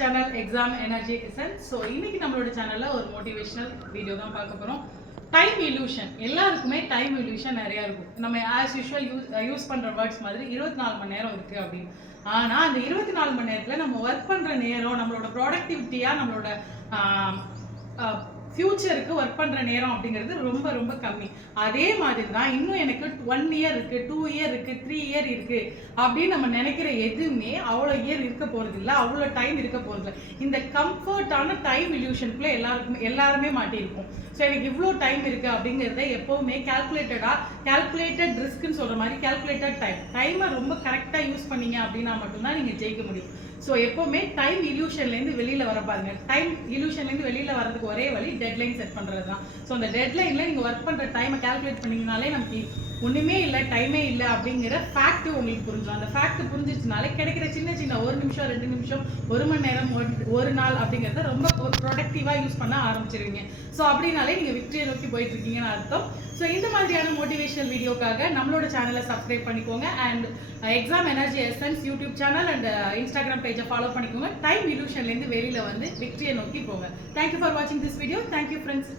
Channel exam energy essence. So இன்னைக்கு நம்மளோட சேனலில் ஒரு மோட்டிவேஷனல் வீடியோ தான் பார்க்க போகிறோம். டைம் இல்யூஷன், எல்லாருக்குமே டைம் இல்யூஷன் நிறையா இருக்கும். நம்ம ஆஸ் யூஷுவல் யூஸ் பண்ணுற வேர்ட்ஸ் மாதிரி 24 மணி நேரம் இருக்குது அப்படின்னு. ஆனால் அந்த 24 மணி நேரத்தில் நம்ம ஒர்க் பண்ணுற நேரம், நம்மளோட ப்ராடக்டிவிட்டியாக, நம்மளோட ஃபியூச்சருக்கு ஒர்க் பண்ணுற நேரம் அப்படிங்கிறது ரொம்ப ரொம்ப கம்மி. அதே மாதிரி தான் இன்னும் எனக்கு 1 இயர் இருக்குது, 2 இயர் இருக்குது, 3 இயர் இருக்குது அப்படின்னு நம்ம நினைக்கிற எதுவுமே அவ்வளோ இயர் இருக்க போகிறது இல்லை, அவ்வளோ டைம் இருக்க போகிறது இல்லை. இந்த கம்ஃபர்ட்டான டைம் இல்யூஷனுக்குள்ளே எல்லாருமே மாட்டியிருக்கும். ஸோ எனக்கு இவ்வளோ டைம் இருக்குது அப்படிங்கிறத எப்போவுமே கால்குலேட்டட் ரிஸ்க்குன்னு சொல்கிற மாதிரி கால்குலேட்டட் டைமை ரொம்ப கரெக்டாக யூஸ் பண்ணீங்க அப்படின்னா மட்டும்தான் நீங்கள் ஜெயிக்க முடியும். ஸோ எப்போவுமே டைம் இல்யூஷன்லேருந்து வெளியில் வர பாருங்க. டைம் இல்யூஷன்லேருந்து வெளியில் வரதுக்கு ஒரே வழி டெட்லைன் செட் பண்ணுறது தான். ஸோ அந்த டெட்லைனில் நீங்கள் ஒர்க் பண்ணுற டைமை கால்குலேட் பண்ணிங்கனாலே நமக்கு ஒன்றுமே இல்லை, டைமே இல்லை அப்படிங்கிற ஃபேக்ட் உங்களுக்கு புரிஞ்சிடும். அந்த ஃபேக்ட் புரிஞ்சிச்சுனாலே கிடைக்கிற சின்ன சின்ன 1 நிமிஷம், 2 நிமிஷம், 1 மணி நேரம், ஒரு நாள் அப்படிங்கிறத ரொம்ப ப்ரொடக்டிவாக யூஸ் பண்ண ஆரம்பிச்சிருவீங்க. ஸோ அப்படின்னாலே நீங்கள் விக்டரியை நோக்கி போயிட்டு இருக்கீங்கன்னு அர்த்தம். ஸோ இந்த மாதிரியான மோட்டிவேஷனல் வீடியோக்காக நம்மளோட சேனலை சப்ஸ்கிரைப் பண்ணிக்கோங்க. And exam energy essence YouTube channel and Instagram பேஜை ஃபாலோ பண்ணிக்கோங்க. டைம் இல்யூஷன்லேருந்து வெளியில் வந்து விக்டரியை நோக்கி போங்க. தேங்க்யூ ஃபார் வாட்சிங் திஸ் வீடியோ. Thank you friends.